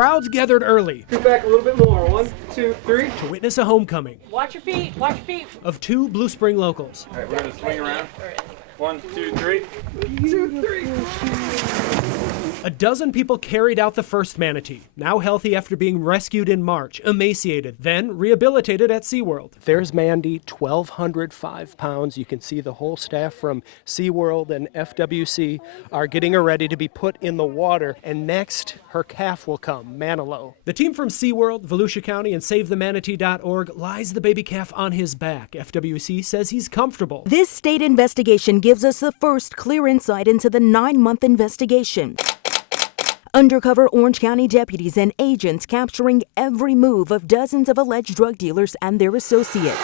crowds gathered early. Scoot back a little bit more. 1, 2, 3. To witness a homecoming. Watch your feet, watch your feet. Of 2 Blue Spring locals. All right, we're going to swing around. 1, 2, 3. 2, 3. A dozen people carried out the first manatee, now healthy after being rescued in March, emaciated, then rehabilitated at SeaWorld. There's Mandy, 1,205 pounds. You can see the whole staff from SeaWorld and FWC are getting her ready to be put in the water. And next, her calf will come, Manilow. The team from SeaWorld, Volusia County, and SaveTheManatee.org lies the baby calf on his back. FWC says he's comfortable. This state investigation gives us the first clear insight into the 9-month investigation. Undercover Orange County deputies and agents capturing every move of dozens of alleged drug dealers and their associates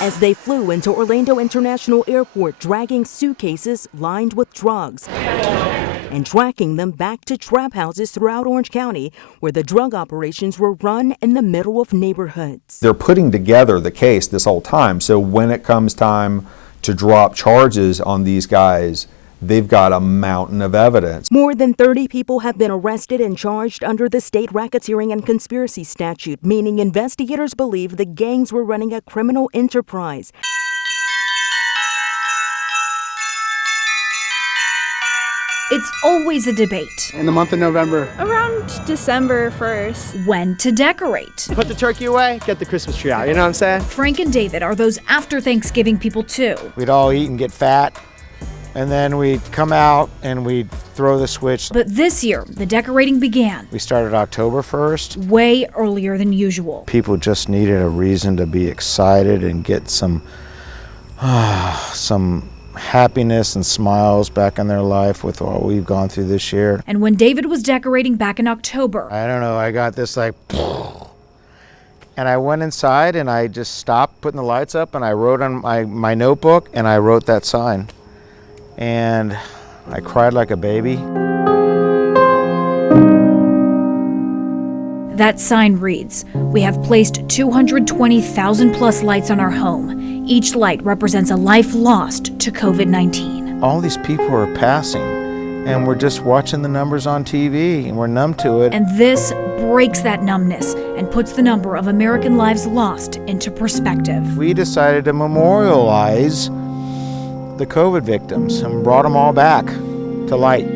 as they flew into Orlando International Airport, dragging suitcases lined with drugs and tracking them back to trap houses throughout Orange County, where the drug operations were run in the middle of neighborhoods. They're putting together the case this whole time, so when it comes time to drop charges on these guys, they've got a mountain of evidence. More than 30 people have been arrested and charged under the state racketeering and conspiracy statute, meaning investigators believe the gangs were running a criminal enterprise. It's always a debate. In the month of November. Around December 1st. When to decorate. Put the turkey away, get the Christmas tree out, you know what I'm saying? Frank and David are those after Thanksgiving people too. We'd all eat and get fat, and then we'd come out and we'd throw the switch. But this year, the decorating began. We started October 1st. Way earlier than usual. People just needed a reason to be excited and get some happiness and smiles back in their life with what we've gone through this year. And when David was decorating back in October, I don't know, I got this like, and I went inside and I just stopped putting the lights up and I wrote on my notebook and I wrote that sign. And I cried like a baby. That sign reads, "We have placed 220,000 plus lights on our home. Each light represents a life lost to COVID-19. All these people are passing and we're just watching the numbers on TV and we're numb to it. And this breaks that numbness and puts the number of American lives lost into perspective. We decided to memorialize the COVID victims and brought them all back to light.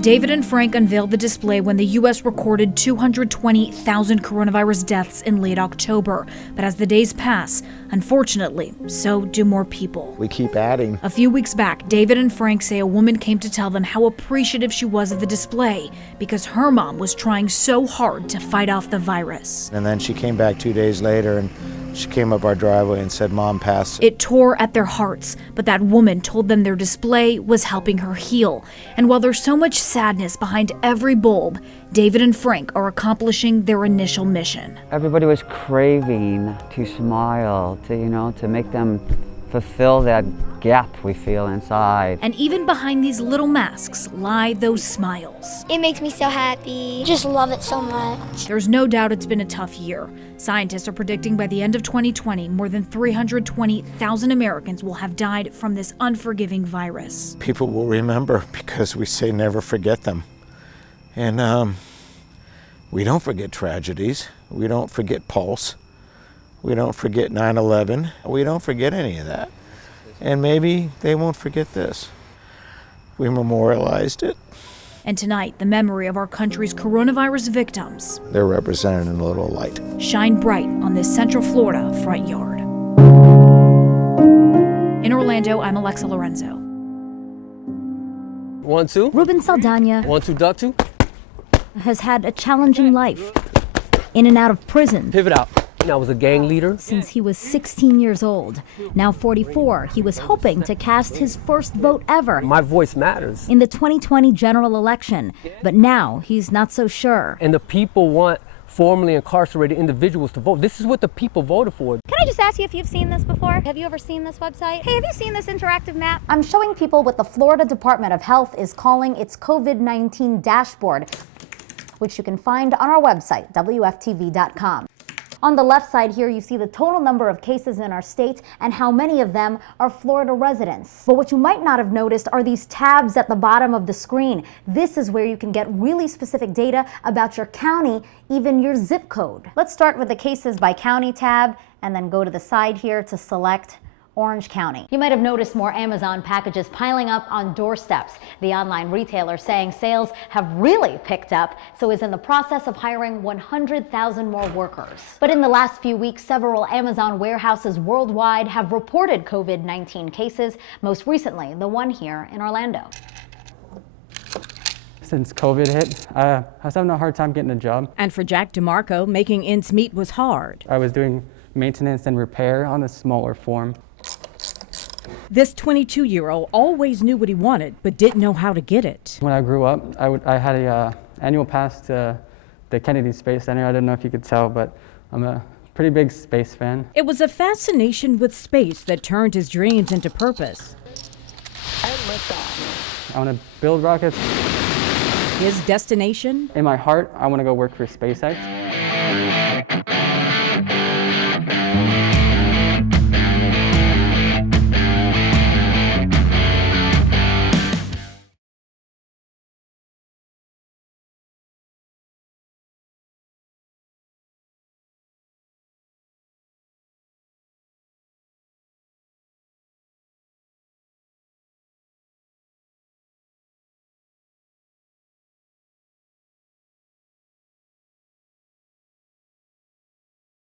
David and Frank unveiled the display when the U.S. recorded 220,000 coronavirus deaths in late October. But as the days pass, unfortunately, so do more people. We keep adding. A few weeks back, David and Frank say a woman came to tell them how appreciative she was of the display because her mom was trying so hard to fight off the virus. And then she came back 2 days later and she came up our driveway and said, "Mom passed." It tore at their hearts, but that woman told them their display was helping her heal. And while there's so much sadness behind every bulb, David and Frank are accomplishing their initial mission. Everybody was craving to smile, to make them fulfill that gap we feel inside. And even behind these little masks lie those smiles. It makes me so happy. Just love it so much. There's no doubt it's been a tough year. Scientists are predicting by the end of 2020, more than 320,000 Americans will have died from this unforgiving virus. People will remember because we say never forget them. And we don't forget tragedies. We don't forget Pulse. We don't forget 9/11. We don't forget any of that. And maybe they won't forget this. We memorialized it. And tonight, the memory of our country's coronavirus victims. They're represented in a little light. Shine bright on this Central Florida front yard. In Orlando, I'm Alexa Lorenzo. 1, 2. Ruben Saldana 1, 2, duck 2. has had a challenging life. In and out of prison. Pivot out. I was a gang leader. Since he was 16 years old. Now 44, he was hoping to cast his first vote ever. My voice matters. In the 2020 general election. But now he's not so sure. And the people want formerly incarcerated individuals to vote. This is what the people voted for. Can I just ask you if you've seen this before? Have you ever seen this website? Hey, have you seen this interactive map? I'm showing people what the Florida Department of Health is calling its COVID-19 dashboard, which you can find on our website, WFTV.com. On the left side here, you see the total number of cases in our state and how many of them are Florida residents. But what you might not have noticed are these tabs at the bottom of the screen. This is where you can get really specific data about your county, even your zip code. Let's start with the cases by county tab and then go to the side here to select Orange County. You might have noticed more Amazon packages piling up on doorsteps. The online retailer saying sales have really picked up, so is in the process of hiring 100,000 more workers. But in the last few weeks, several Amazon warehouses worldwide have reported COVID-19 cases, most recently the one here in Orlando. Since COVID hit, I was having a hard time getting a job. And for Jack DeMarco, making ends meet was hard. I was doing maintenance and repair on a smaller form. This 22-year-old always knew what he wanted, but didn't know how to get it. When I grew up, I had a annual pass to the Kennedy Space Center. I don't know if you could tell, but I'm a pretty big space fan. It was a fascination with space that turned his dreams into purpose. I want to build rockets. His destination? In my heart, I want to go work for SpaceX.